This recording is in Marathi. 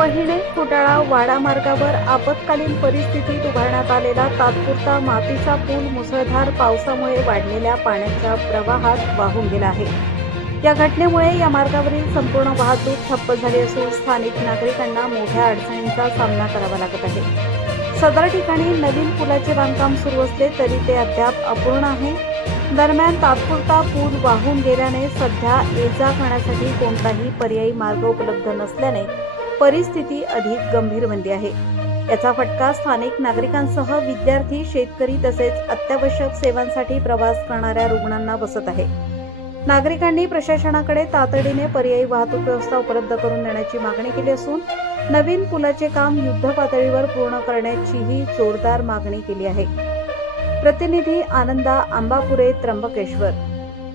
पहिणे फुटाळा वाडा मार्गावर आपत्कालीन परिस्थितीत उभारण्यात आलेला तात्पुरता मातीचा पूल मुसळधार पावसामुळे वाढलेल्या पाण्याच्या प्रवाहात वाहून गेला आहे। या घटनेमुळे या मार्गावरील संपूर्ण वाहतूक ठप्प झाली असून स्थानिक नागरिकांना मोठ्या अडचणींचा सामना करावा लागत आहे। सदर ठिकाणी नवीन पुलाचे बांधकाम सुरू असले तरी ते अद्याप अपूर्ण आहे। दरम्यान तात्पुरता पूल वाहून गेल्याने सध्या ये-जा करण्यासाठी कोणताही पर्यायी मार्ग उपलब्ध नसल्याने परिस्थिती अधिक गंभीर बनली आहे। याचा फटका स्थानिक नागरिकांसह विद्यार्थी, शेतकरी तसेच अत्यावश्यक सेवांसाठी प्रवास करणाऱ्या रुग्णांना बसत आहे। नागरिकांनी प्रशासनाकडे तातडीने पर्यायी वाहतूक व्यवस्था उपलब्ध करून देण्याची मागणी केली असून नवीन पुलाचे काम युद्धपातळीवर पूर्ण करण्याचीही जोरदार मागणी केली आहे। प्रतिनिधी आनंदा आंबापुरे, त्र्यंबकेश्वर।